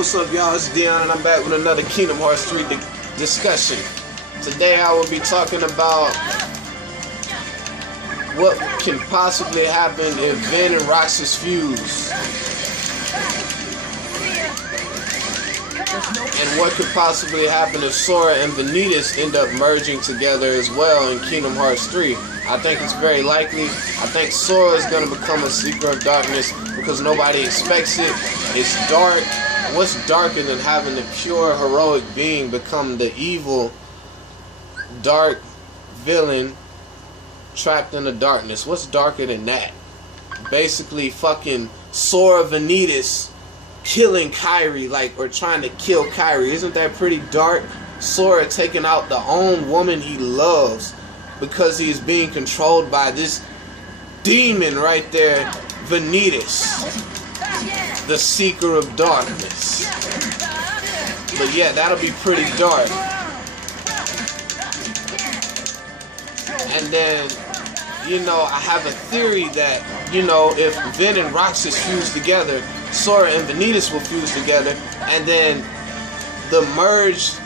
what's up, y'all? It's Dion, and I'm back with another Kingdom Hearts 3 discussion. Today I will be talking about what can possibly happen if Ven and Roxas fuse, and what could possibly happen if Sora and Vanitas end up merging together as well in Kingdom Hearts 3. I think it's very likely. I think Sora is going to become a Seeker of Darkness because nobody expects it. It's dark. What's darker than having the pure, heroic being become the evil, dark villain trapped in the darkness? What's darker than that? Basically, fucking Sora Vanitas killing Kairi, or trying to kill Kairi. Isn't that pretty dark? Sora taking out the own woman he loves because he's being controlled by this demon right there, Vanitas, the Seeker of Darkness. But yeah, that'll be pretty dark. And then, I have a theory that, if Ven and Roxas fuse together, Sora and Vanitas will fuse together, and then the merged,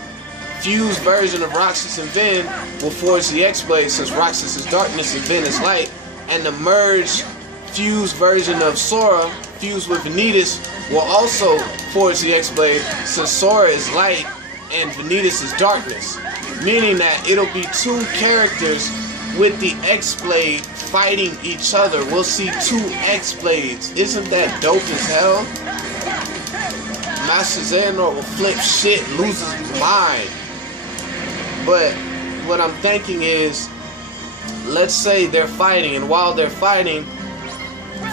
fused version of Roxas and Ven will forge the X-Blade, since Roxas is darkness and Ven is light, and the merged, fused version of Sora, fused with Vanitas, will also forge the X-Blade, since Sora is light and Vanitas is darkness. Meaning that it'll be two characters with the X-Blade fighting each other. We'll see two X-Blades. Isn't that dope as hell? Master Xehanort will flip shit, lose his mind. But what I'm thinking is, let's say they're fighting, and while they're fighting,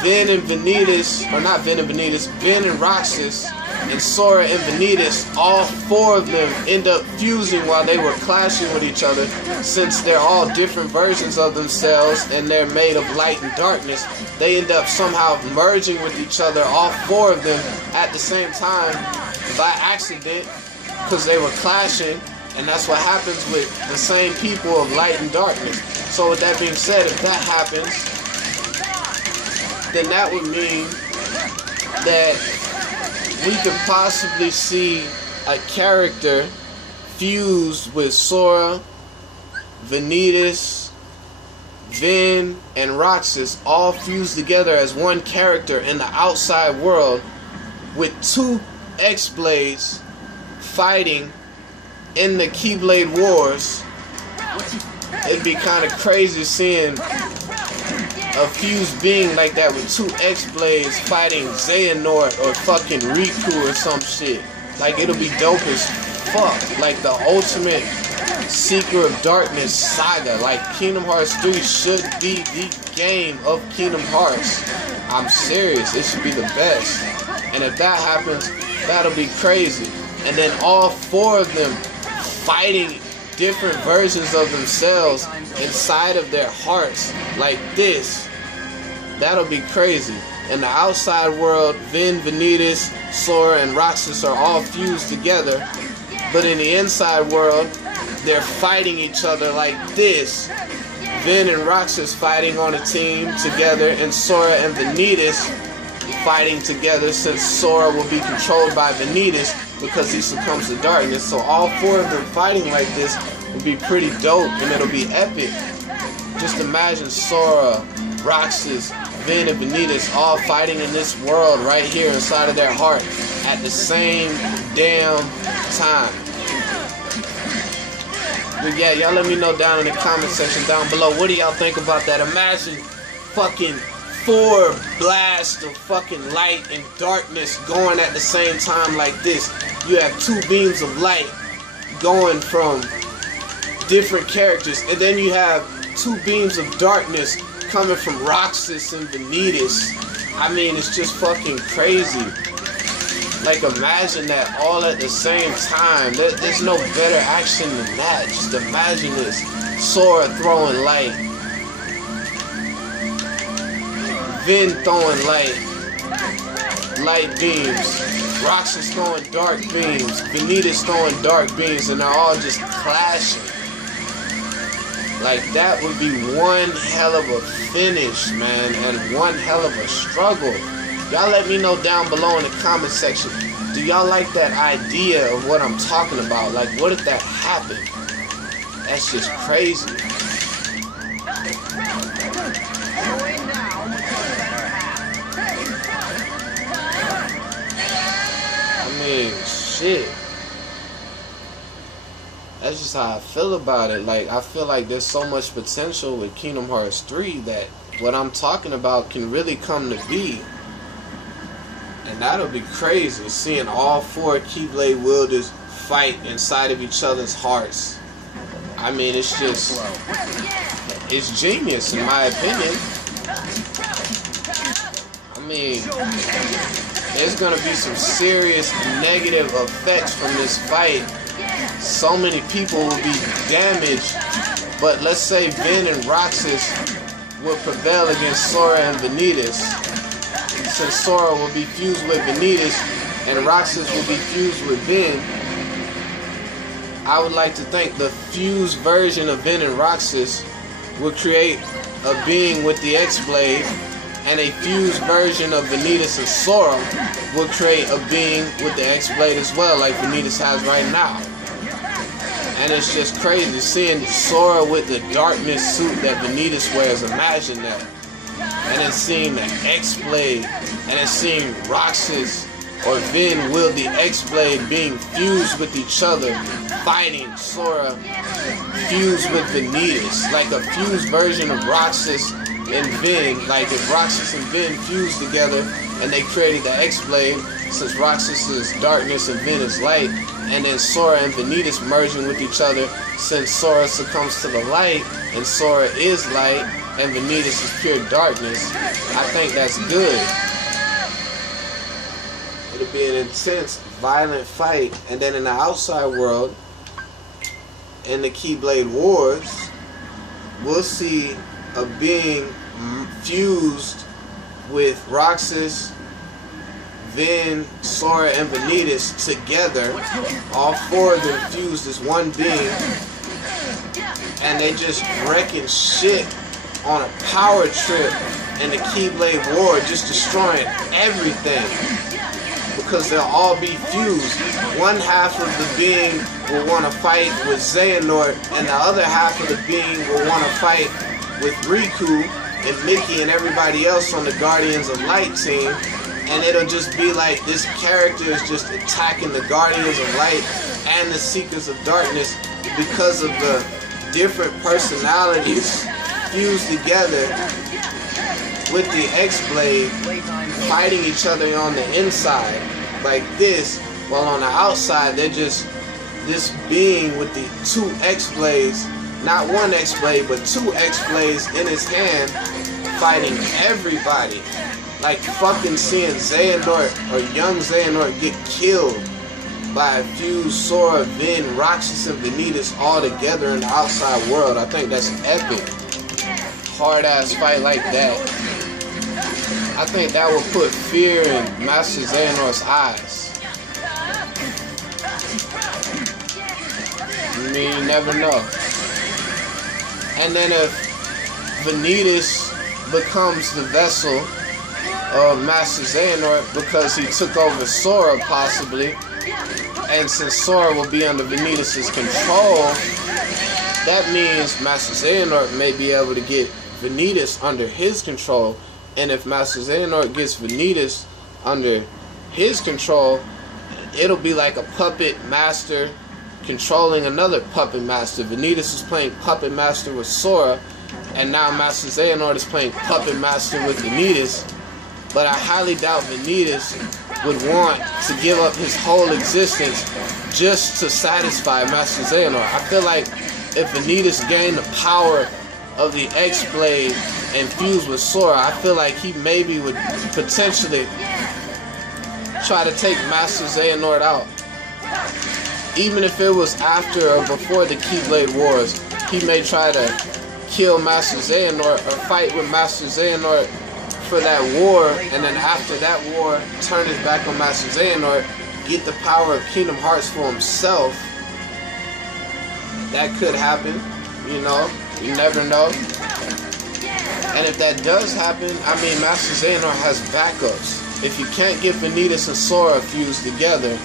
Ven and Vanitas, or not Ven and Vanitas, Ven and Roxas, and Sora and Vanitas, all four of them end up fusing while they were clashing with each other, since they're all different versions of themselves and they're made of light and darkness. They end up somehow merging with each other, all four of them at the same time by accident, because they were clashing, and that's what happens with the same people of light and darkness. So with that being said, if that happens, then that would mean that we could possibly see a character fused with Sora, Vanitas, Ven, and Roxas, all fused together as one character in the outside world, with two X-Blades fighting in the Keyblade Wars. It'd be kind of crazy seeing a fused being like that with two X-Blades fighting Xehanort or fucking Riku or some shit. It'll be dope as fuck. The ultimate Seeker of Darkness saga. Kingdom Hearts 3 should be the game of Kingdom Hearts. I'm serious. It should be the best. And if that happens, that'll be crazy. And then all four of them fighting different versions of themselves inside of their hearts like this. That'll be crazy. In the outside world, Ven, Vanitas, Sora, and Roxas are all fused together, but in the inside world, they're fighting each other like this. Ven and Roxas fighting on a team together, and Sora and Vanitas fighting together, since Sora will be controlled by Vanitas because he succumbs to darkness. So all four of them fighting like this will be pretty dope, and it'll be epic. Just imagine Sora, Roxas, Ven, and Vanitas all fighting in this world right here inside of their heart at the same damn time. But yeah, y'all let me know down in the comment section down below. What do y'all think about that? Imagine fucking 4 blasts of fucking light and darkness going at the same time like this. You have 2 beams of light going from different characters, and then you have 2 beams of darkness coming from Roxas and Vanitas. I mean, it's just fucking crazy. Imagine that all at the same time. There's no better action than that. Just imagine this. Sora throwing light, Ven throwing light beams, Roxas throwing dark beams, Vanitas throwing dark beams, and they're all just clashing. That would be one hell of a finish, man, and one hell of a struggle. Y'all let me know down below in the comment section. Do y'all like that idea of what I'm talking about? Like, what if that happened? That's just crazy. I mean, shit. That's just how I feel about it. Like, I feel like there's so much potential with Kingdom Hearts 3 that what I'm talking about can really come to be. And that'll be crazy, seeing all 4 Keyblade wielders fight inside of each other's hearts. I mean, it's just, it's genius in my opinion. I mean, there's gonna be some serious negative effects from this fight. So many people will be damaged, but let's say Ven and Roxas will prevail against Sora and Vanitas. Since Sora will be fused with Vanitas and Roxas will be fused with Ven, I would like to think the fused version of Ven and Roxas will create a being with the X-Blade, and a fused version of Vanitas and Sora will create a being with the X-Blade as well, like Vanitas has right now. And it's just crazy seeing Sora with the darkness suit that Vanitas wears. Imagine that. And then seeing the X-Blade, and then seeing Roxas or Ven wield the X-Blade being fused with each other, fighting Sora fused with Vanitas, like a fused version of Roxas and Ven. Like if Roxas and Ven fused together and they created the X-Blade, since Roxas is darkness and Ven is light, and then Sora and Vanitas merging with each other, since Sora succumbs to the light and Sora is light and Vanitas is pure darkness. I think that's good. It'll be an intense, violent fight. And then in the outside world, in the Keyblade Wars, we'll see a being fused with Roxas, Ven, Sora, and Vanitas together. All 4 of them fused as one being, and they just wrecking shit on a power trip in the Keyblade War, just destroying everything, because they'll all be fused. One half of the being will want to fight with Xehanort, and the other half of the being will want to fight with Riku and Mickey and everybody else on the Guardians of Light team. And it'll just be like this character is just attacking the Guardians of Light and the Seekers of Darkness because of the different personalities fused together with the X-Blade, fighting each other on the inside like this, while on the outside they're just this being with the 2 X-Blades, not 1 X-Blade but 2 X-Blades in his hand, fighting everybody. Like fucking seeing Xehanort or young Xehanort get killed by a fused Sora, Ven, Roxas, and Vanitas all together in the outside world. I think that's epic. Hard ass fight like that. I think that will put fear in Master Xehanort's eyes. I mean, you never know. And then if Vanitas becomes the vessel of Master Xehanort because he took over Sora possibly, and since Sora will be under Vanitas' control, that means Master Xehanort may be able to get Vanitas under his control. And if Master Xehanort gets Vanitas under his control, it'll be like a puppet master controlling another puppet master. Vanitas is playing puppet master with Sora, and now Master Xehanort is playing puppet master with Vanitas. But I highly doubt Vanitas would want to give up his whole existence just to satisfy Master Xehanort. I feel like if Vanitas gained the power of the X-Blade and fused with Sora, I feel like he maybe would potentially try to take Master Xehanort out. Even if it was after or before the Keyblade Wars, he may try to kill Master Xehanort or fight with Master Xehanort for that war, and then after that war, turn his back on Master Xehanort, get the power of Kingdom Hearts for himself. That could happen, you know, you never know. And if that does happen, I mean, Master Xehanort has backups. if you can't get Vanitas and Sora fused together,